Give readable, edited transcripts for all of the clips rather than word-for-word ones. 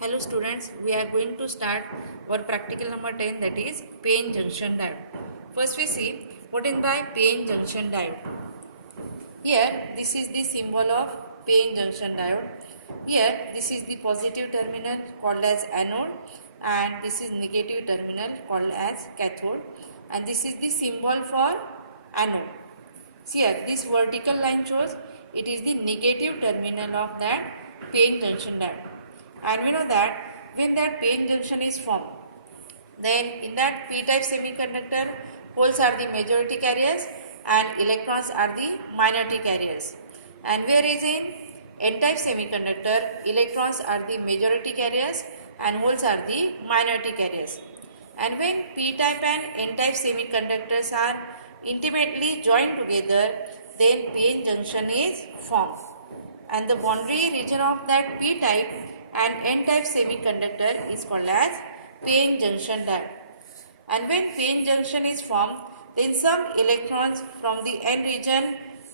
Hello students, we are going to start our practical number 10, that is PN junction diode. First we see what is by PN junction diode. Here this is the symbol of PN junction diode. Here this is the positive terminal called as anode and this is negative terminal called as cathode, and this is the symbol for anode. See here, this vertical line shows it is the negative terminal of that PN junction diode. And we know that when that PN junction is formed, then in that p-type semiconductor, holes are the majority carriers and electrons are the minority carriers. And whereas in n-type semiconductor, electrons are the majority carriers and holes are the minority carriers. And when p-type and n-type semiconductors are intimately joined together, then PN junction is formed. And the boundary region of that p-type and n-type semiconductor is called as PN junction diode. And when PN junction is formed, then some electrons from the n region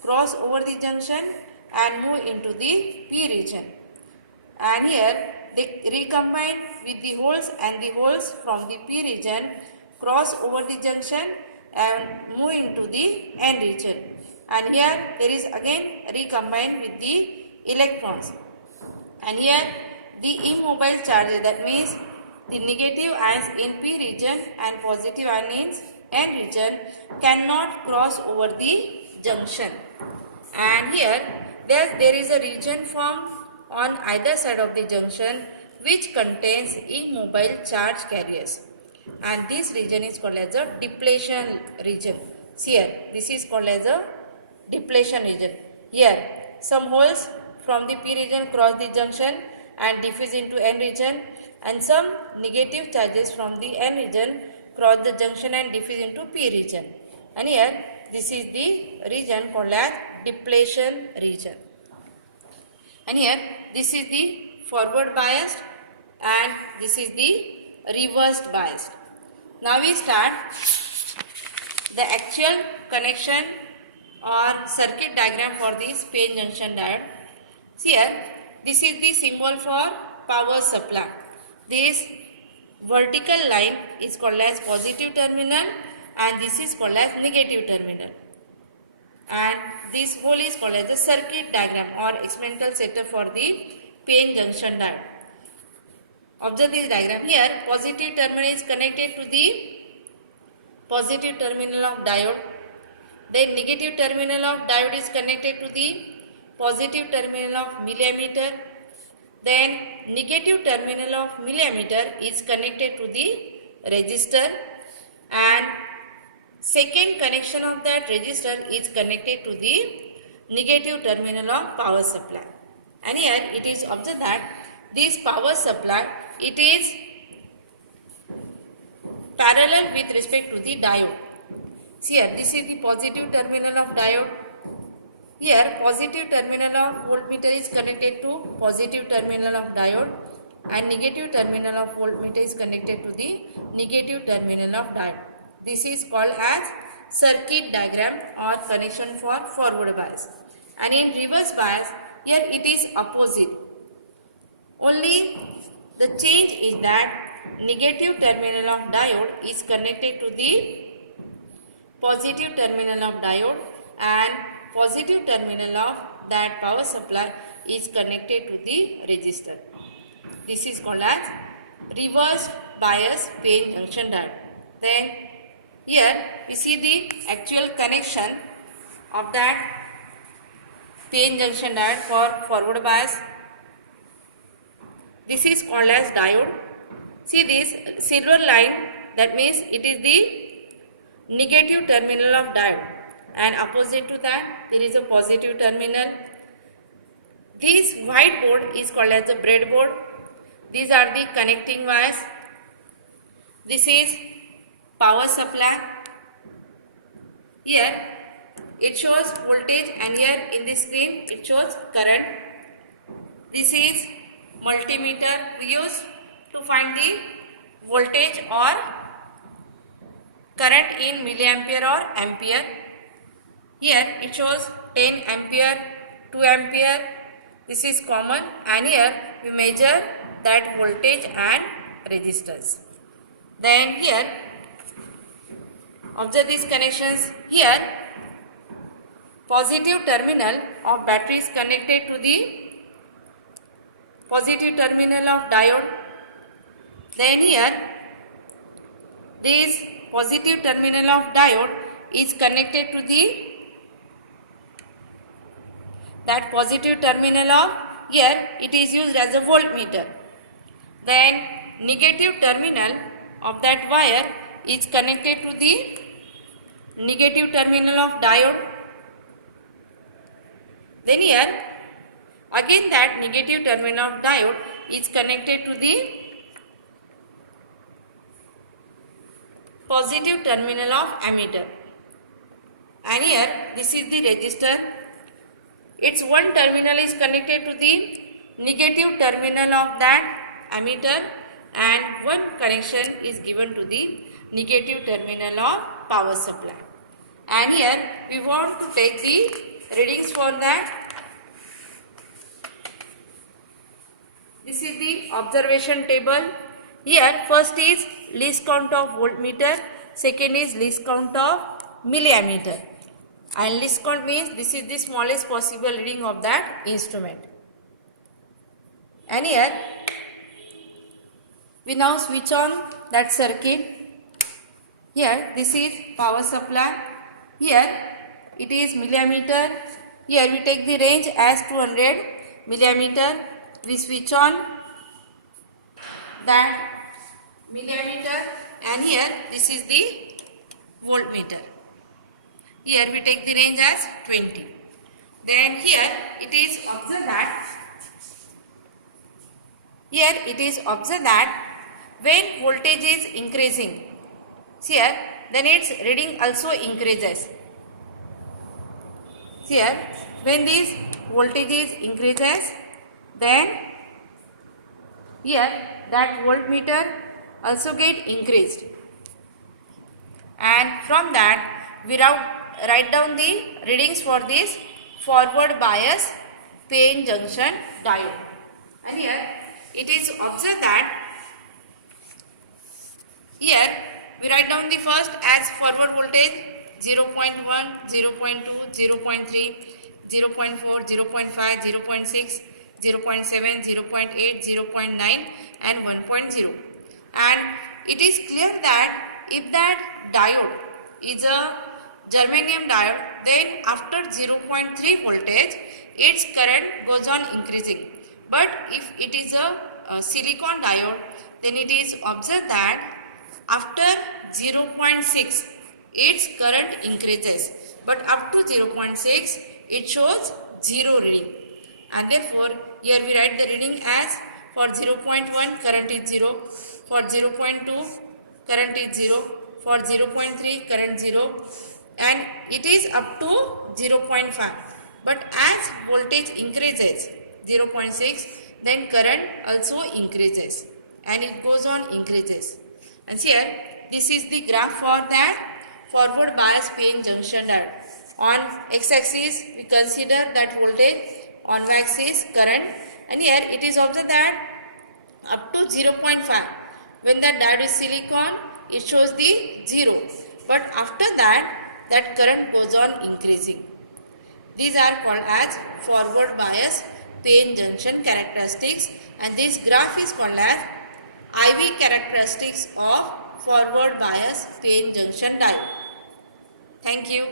cross over the junction and move into the p region. And here they recombine with the holes, and the holes from the p region cross over the junction and move into the n region. And here there is again recombine with the electrons. And here the immobile charges, that means the negative ions in p region and positive ions in n region, cannot cross over the junction. And here there is a region formed on either side of the junction which contains immobile charge carriers, and this region is called as a depletion region. See here, this is called as a depletion region. Here some holes from the p region cross the junction and diffuse into n region, and some negative charges from the n region cross the junction and diffuse into p region. And here this is the region called as depletion region. And here this is the forward biased and this is the reversed biased. Now we start the actual connection or circuit diagram for this PN junction diode. See here, this is the symbol for power supply. This vertical line is called as positive terminal and this is called as negative terminal. And this whole is called as the circuit diagram or experimental setup for the PN junction diode. Observe this diagram. Here positive terminal is connected to the positive terminal of diode. Then negative terminal of diode is connected to the positive terminal of milliammeter. Then negative terminal of milliammeter is connected to the resistor, and second connection of that resistor is connected to the negative terminal of power supply. And here it is observed that this power supply, it is parallel with respect to the diode. See here, this is the positive terminal of diode. Here positive terminal of voltmeter is connected to positive terminal of diode and negative terminal of voltmeter is connected to the negative terminal of diode. This is called as circuit diagram or connection for forward bias. And in reverse bias, here it is opposite. Only the change is that negative terminal of diode is connected to the positive terminal of diode and positive terminal of that power supply is connected to the resistor. This is called as reverse bias PN junction diode. Then here we see the actual connection of that PN junction diode for forward bias. This is called as diode. See this silver line, that means it is the negative terminal of diode, and opposite to that there is a positive terminal. This white board is called as a breadboard. These are the connecting wires. This is power supply. Here it shows voltage and here in the screen it shows current. This is multimeter we use to find the voltage or current in milliampere or ampere. Here it shows 10 ampere, 2 ampere. This is common, and here we measure that voltage and resistance. Then here, observe these connections. Here, positive terminal of battery is connected to the positive terminal of diode. Then here, this positive terminal of diode is connected to that positive terminal of, here it is used as a voltmeter. Then negative terminal of that wire is connected to the negative terminal of diode. Then here again that negative terminal of diode is connected to the positive terminal of ammeter. And here this is the resistor. Its one terminal is connected to the negative terminal of that ammeter and one connection is given to the negative terminal of power supply. And here we want to take the readings for that. This is the observation table. Here first is least count of voltmeter, second is least count of milliammeter. And least count means this is the smallest possible reading of that instrument. And here we now switch on that circuit. Here this is power supply. Here it is milliammeter. Here we take the range as 200 millimeter. We switch on that millimeter and here this is the voltmeter. Here we take the range as 20. Then here it is observed that when voltage is increasing, here then its reading also increases. Here when this voltage is increases, then here that voltmeter also get increased. And from that we write down the readings for this forward bias PN junction diode. And here it is observed that here we write down the first as forward voltage 0.1, 0.2, 0.3, 0.4, 0.5, 0.6, 0.7, 0.8, 0.9 and 1.0. And it is clear that if that diode is a germanium diode, then after 0.3 voltage its current goes on increasing. But if it is a silicon diode, then it is observed that after 0.6 its current increases, but up to 0.6 it shows 0 reading. And therefore here we write the reading as for 0.1 current is 0, for 0.2 current is 0, for 0.3 current 0, and it is up to 0.5. But as voltage increases 0.6, then current also increases and it goes on increases. And here this is the graph for that forward bias PN junction diode. On x-axis we consider that voltage, on y-axis current, and here it is observed that up to 0.5 when the diode is silicon it shows the 0, but after that current goes on increasing. These are called as forward bias PN junction characteristics, and this graph is called as IV characteristics of forward bias PN junction diode. Thank you.